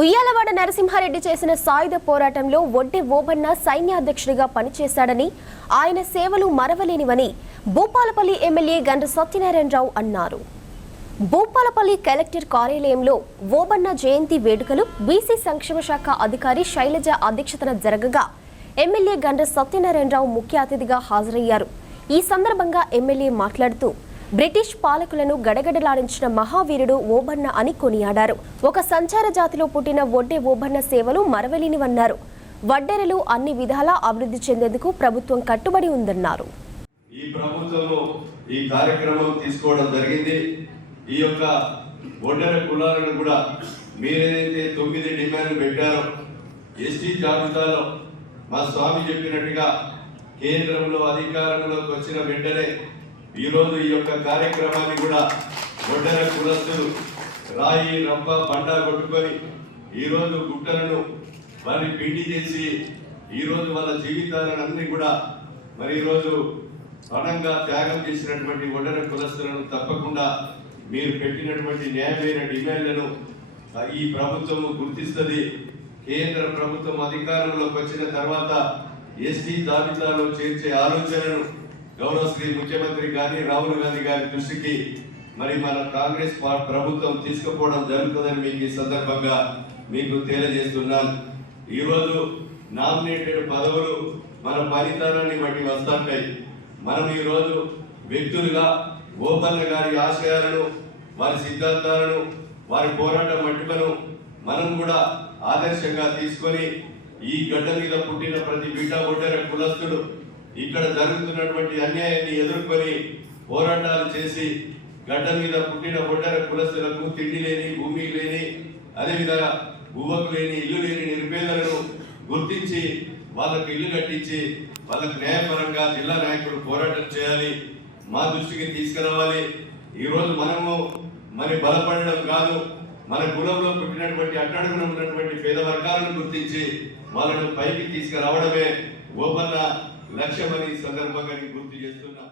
ఉయ్యాలవాడ నరసింహారెడ్డి చేసిన సాయుధ పోరాటంలో వడ్డే ఓబన్న సైన్యాధ్యక్షుడిగా పనిచేశాడని, ఆయన సేవలు మరవలేనివని భూపాలపల్లి ఎమ్మెల్యే గండ్ర సత్యనారాయణరావు అన్నారు. భూపాలపల్లి కలెక్టర్ కార్యాలయంలో ఓబన్న జయంతి వేడుకలు బీసీ సంక్షేమ శాఖ అధికారి శైలజ అధ్యక్షతన జరగగా ఎమ్మెల్యే గండ్ర సత్యనారాయణరావు ముఖ్య అతిథిగా హాజరయ్యారు. ఈ సందర్భంగా ఎమ్మెల్యే మాట్లాడుతూ బ్రిటిష్ పాలకులను గడగడలాడించిన మహావీరుడు ఓబన్న అని కొనియాడారు. ఒక సంచార జాతిలో పుట్టిన వడ్డే ఓబన్న సేవలు మరవలేనివన్నారు. వడ్డెరలు అన్ని విధాలా అభివృద్ధి చెందేందుకు ప్రభుత్వం కట్టుబడి ఉందన్నారు. ఈ ప్రభుత్వము ఈ కార్యక్రమం తీసుకోవడం జరిగింది. ఈ యొక్క వడ్డెర కులాలను కూడా మీరేదైతే 9 డిమాండ్లు పెట్టారో ఎస్టీ జాబితాలో మా స్వామి చెప్పినట్టుగా కేంద్రంలో అధికారంలోకి వచ్చిన వెంటనే ఈరోజు ఈ యొక్క కార్యక్రమాన్ని కూడా వడ్డెర కులస్తులు రాయి రంప పంట కొట్టుకొని ఈరోజు గుట్టలను వారిని పిండి చేసి ఈరోజు వాళ్ళ జీవితాలన్నీ కూడా మరి ఈరోజు పణంగా త్యాగం చేసినటువంటి వడ్డెర కులస్తులను తప్పకుండా మీరు పెట్టినటువంటి న్యాయమైన డిమాండ్లను ఈ ప్రభుత్వము గుర్తిస్తుంది. కేంద్ర ప్రభుత్వం అధికారంలోకి వచ్చిన తర్వాత ఎస్టీ జాబితాలో చేర్చే ఆలోచనను గౌరవ శ్రీ ముఖ్యమంత్రి గాంధీ రాహుల్ గాంధీ గారి దృష్టికి మరి మన కాంగ్రెస్ ప్రభుత్వం తీసుకుపోవడం జరుగుతుందని మీకు ఈ సందర్భంగా మీకు తెలియజేస్తున్నాను. ఈరోజు నామినేటెడ్ పదవులు మన ఫలితాన్ని బట్టి వస్తుంటాయి. మనం ఈరోజు వ్యక్తులుగా ఓబన్న గారి ఆశయాలను, వారి సిద్ధాంతాలను, వారి పోరాట మట్టుకను మనం కూడా ఆదర్శంగా తీసుకొని ఈ గడ్డ మీద పుట్టిన ప్రతి బిడ్డ వడ్డెర కులస్తుడు ఇక్కడ జరుగుతున్నటువంటి అన్యాయాన్ని ఎదుర్కొని పోరాటాలు చేసి గడ్డ మీద పుట్టిన వడ్డెర కులస్తులకు తిండి లేని, భూమి లేని, అదేవిధంగా భూవకు లేని, ఇల్లు లేని నిరుపేదలను గుర్తించి వాళ్ళకు ఇల్లు కట్టించి వాళ్ళకు న్యాయపరంగా జిల్లా నాయకుడు పోరాటం చేయాలి, మా దృష్టికి తీసుకురావాలి. ఈరోజు మనము మరి బలపడడం కాదు, మన కులంలో పుట్టినటువంటి అట్టడుగున ఉన్నటువంటి పేద వర్గాలను గుర్తించి వాళ్ళను పైకి తీసుకురావడమే ఓబన్న లక్ష్యమని సందర్భంగా గుర్తు చేస్తున్నా.